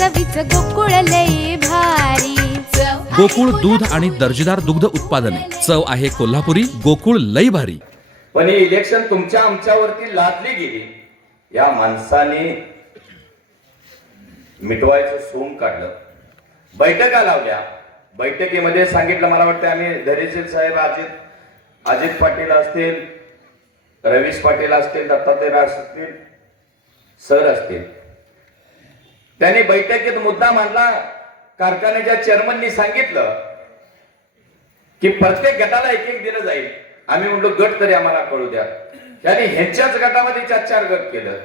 चवीच गोकुळ लई भारी. गोकुळ दूध आणि दर्जेदार दुग्ध उत्पादने. चव आहे कोल्हापुरी गोकुळ लई भारी. पण ही इलेक्शन तुमच्या आमच्यावरती लादली गेली. या माणसाने मिटवायचं सोंग काढलं. बैठका लावल्या. बैठकीमध्ये सांगितलं मला वाटतं आम्ही धैर्यशील साहेब अजित अजित पाटील असतील रवीश पाटील असतील दत्तात्रय असतील सर असतील. त्यांनी बैठकीत मुद्दा मांडला. कारखान्याच्या चेअरमननी सांगितलं की प्रत्येक गटाला एक एक दिलं जाईल. आम्ही म्हणलो गट तरी आम्हाला कळू द्या. त्यांनी ह्यांच्याच गटामध्ये चार चार गट केलं.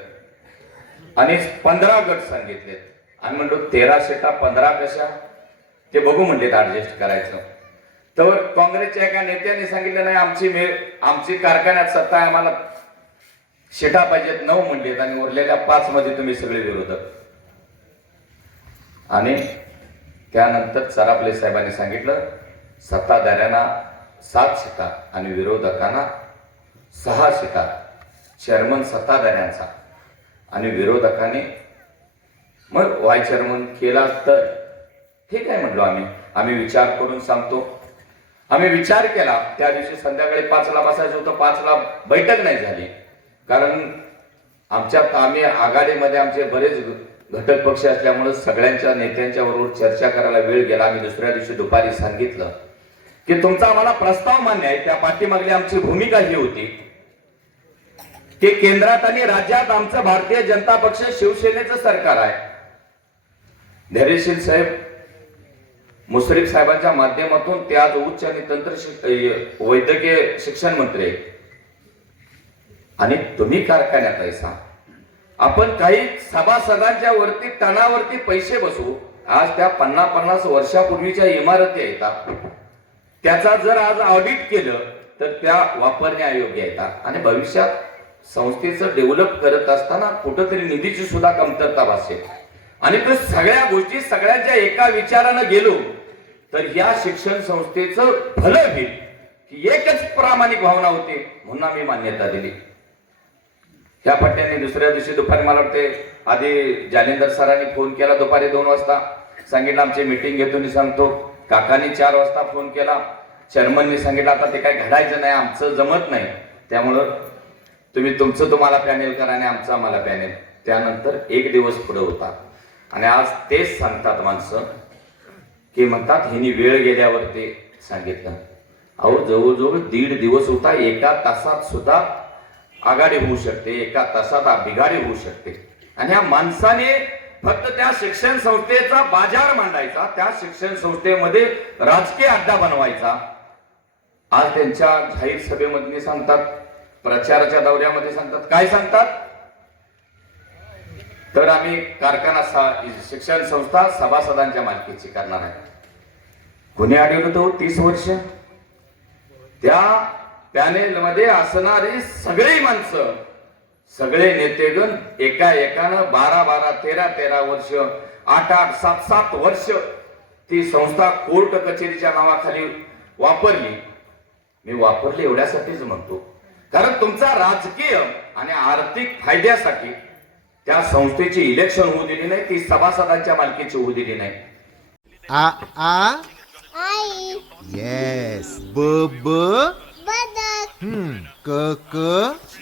आणि पंधरा गट सांगितले आम्ही म्हणलो तेरा शेटा पंधरा कशा? ते बघू म्हणले ऍडजस्ट करायचं. तर काँग्रेसच्या एका नेत्याने सांगितलं नाही आमची मे आमची कारखान्यात सत्ता आहे आम्हाला शेटा पाहिजेत नऊ म्हणलेत आणि उरलेल्या पाच मध्ये तुम्ही सगळे विरोधक. आणि त्यानंतर सरापले साहेबांनी सांगितलं सत्ताधाऱ्यांना सात शिटा आणि विरोधकांना सहा शिटा चेअरमन सत्ताधाऱ्यांचा आणि विरोधकांनी मग वाय चेअरमन केला तर? ठीक आहे म्हटलो आम्ही? आम्ही विचार करून सांगतो. आम्ही विचार केला त्या दिवशी संध्याकाळी पाचला बसायचं होतं पाचला बैठक नाही झाली. कारण आमच्या आम्ही आघाडीमध्ये आमचे बरेच घटक पक्ष असल्यामुळे सगळ्यांच्या नेत्यांच्या बरोबर चर्चा करायला वेळ गेला. आम्ही दुसऱ्या दिवशी दुपारी सांगितलं की तुमचा आम्हाला प्रस्ताव मान्य आहे. त्या पाठीमागली आमची भूमिका ही होती की केंद्रात आणि राज्यात आमचं भारतीय जनता पक्ष शिवसेनेचं सरकार आहे. धैर्यशील साहेब मुश्रीफ साहेबांच्या माध्यमातून ते आज उच्च आणि तंत्र वैद्यकीय शिक्षण मंत्री आहेत. आणि तुम्ही कारखान्यात आहे आपण काही सभासदांच्या वरती तणावरती पैसे बसवू. आज त्या पन्नास पन्नास वर्षापूर्वीच्या इमारती आहेत त्याचा जर आज ऑडिट केलं तर त्या वापरण्यायोग्य येतात आणि भविष्यात संस्थेचं डेव्हलप करत असताना कुठंतरी निधीची सुद्धा कमतरता भासेल आणि तो सगळ्या गोष्टी सगळ्यांच्या एका विचारानं गेलो तर या शिक्षण संस्थेचं भलं होईल की एकच प्रामाणिक भावना होती म्हणून आम्ही मान्यता दिली. ह्या पट्ट्याने दुसऱ्या दिवशी दुपारी मला वाटते आधी जालिंदर सरांनी फोन केला दुपारी दोन वाजता. सांगितलं आमची मिटिंग घेतो मी सांगतो. काकांनी चार वाजता फोन केला. चेअरमननी सांगितलं आता ते काही घडायचं नाही आमचं जमत नाही. त्यामुळं तुम्ही तुमचं तुम्हाला पॅनेल करा आणि आमचं आम्हाला पॅनेल त्यानंतर एक दिवस पुढे होता. आणि आज तेच सांगतात माणसं की म्हणतात हिनी वेळ गेल्यावर ते सांगितलं. अहो जवळजवळ दीड दिवस होता एका तासात सुद्धा आघाडी होऊ शकते एका तासात बिघाडी होऊ शकते. आणि ह्या माणसाने फक्त त्या शिक्षण संस्थेचा बाजार मांडायचा त्या शिक्षण संस्थेमध्ये राजकीय अड्डा बनवायचा. आज त्यांच्या जाहीर सभेमध्ये सांगतात प्रचाराच्या दौऱ्यामध्ये सांगतात. काय सांगतात? तर आम्ही कारखाना सा- शिक्षण संस्था सभासदांच्या मालकीची करणार आहे. कुणी अडवलं तो? तीस वर्ष? त्या पॅनेल मध्ये असणारी सगळी माणसं सगळे नेतेगण एका एकानं बारा बारा तेरा तेरा वर्ष आठ आठ सात सात वर्ष ती संस्था कोर्ट कचेरीच्या नावाखाली वापरली. मी वापरली एवढ्यासाठीच म्हणतो. कारण तुमचा राजकीय आणि आर्थिक फायद्यासाठी त्या संस्थेची इलेक्शन होऊ दिली नाही ती सभासदांच्या मालकीची होऊ दिली नाही. आ आ? आई. येस ब ब बदक हम्म क क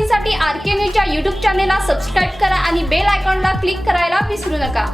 बातमींसाठी आर के न्यूजच्या यूट्यूब चॅनेलला सबस्क्राईब करा आणि बेल आयकॉनला क्लिक करायला विसरू नका.